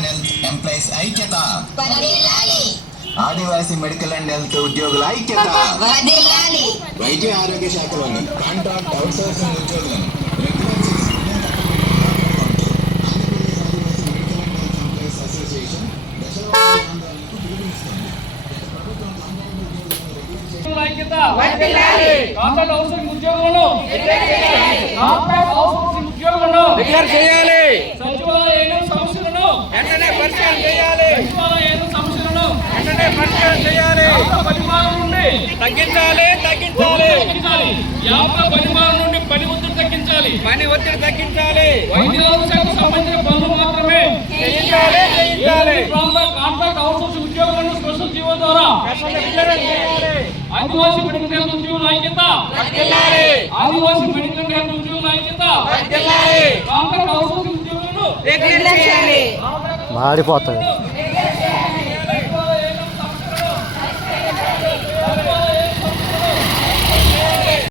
And health employees ఐక్యత, ఆదివాసీ medical and health ఉద్యోగుల ఐక్యత, వైద్య ఆరోగ్య శాఖలోని కాంట్రాక్ట్ అవుట్సోర్సింగ్ ఉద్యోగులను రెగ్యులర్ చేసి అసోసియేషన్ దశలవారీ ఆందోళనకు పిలుపునిస్తుంది. సచివాలయ సమస్యలను వెంటనే పరిష్కారం చేయాలి. పరిమాణం నుండి తగ్గించాలి. వ్యాపార పరిమాణం నుండి పని ఒత్తిడి తగ్గించాలి. వైద్యులకు సంబంధించిన పనులు మాత్రమే చేయించాలి. కాంట్రాక్ట్ అవుట్సోర్సింగ్ ఉద్యోగులను స్పెషల్ జీవో ద్వారా ఆదివాసీ మెడికల్ హెల్త్ ఉద్యోగుల ఐక్యత, ఆదివాసీ మెడికల్ హెల్త్ ఉద్యోగుల ఐక్యత, కాంట్రాక్ట్ అవుట్సోర్సింగ్ ఉద్యోగులను మాడిపోతాయి.